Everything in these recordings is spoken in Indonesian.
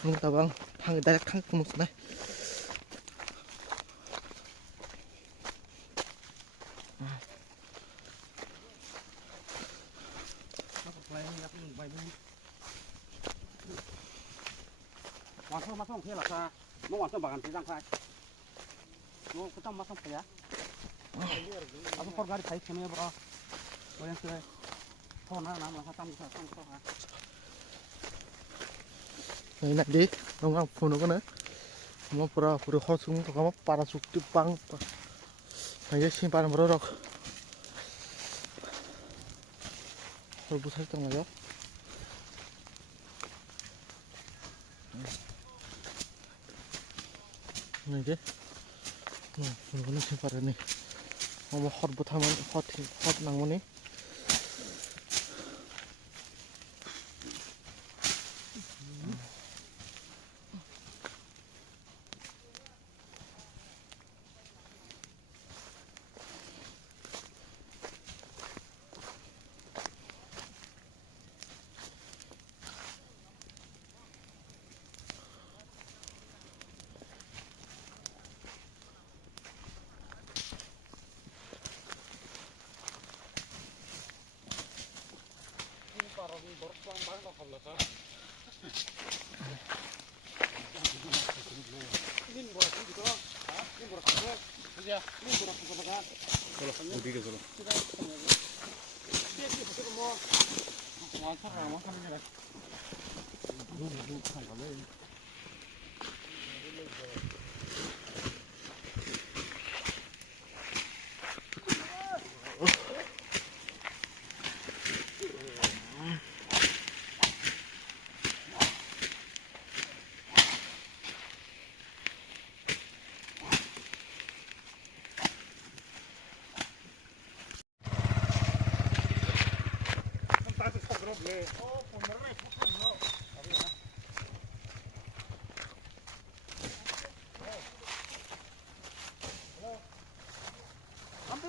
Nung tabang hang direct hang kumus na. Masuk kia lah sa, mau masuk bagan pisang kai, mau kita masuk ya, aku pergi kai sini bro, boleh sih, oh nah nama saya tamu saya tamu saya. Này nè đi, đông ngọc phun nó con nữa, mà pura hot sung to kamu para sukti pang, này jadi simpan bro rok, kalau busai tengah ya. Này chứ, nó simpan này, mau hot buat haman hot nang mana?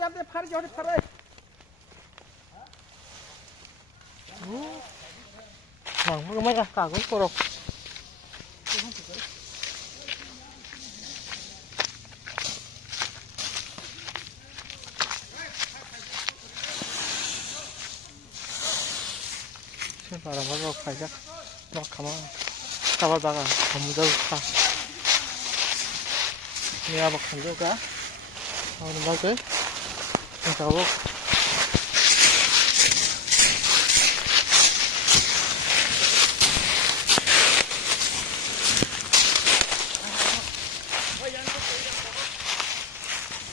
Ambil par jadi par. Bang, mau kemana kagum korok? Para korok aja, nok kamu, kabar baga, kamu jauh kah? Ini apa kamu juga? Kamu bagai, kamu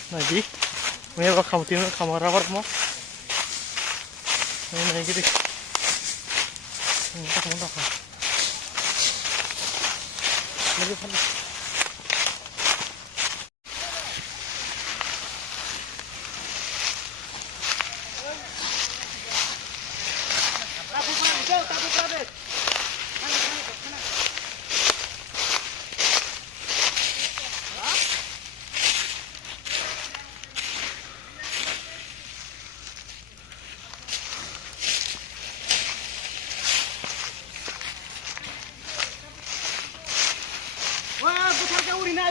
lagi, ini apa kamu tidur kamu rawat mau? Ini lagi deh, ini kamu tak kah? Lagi sana. Wah, putar ke urinai.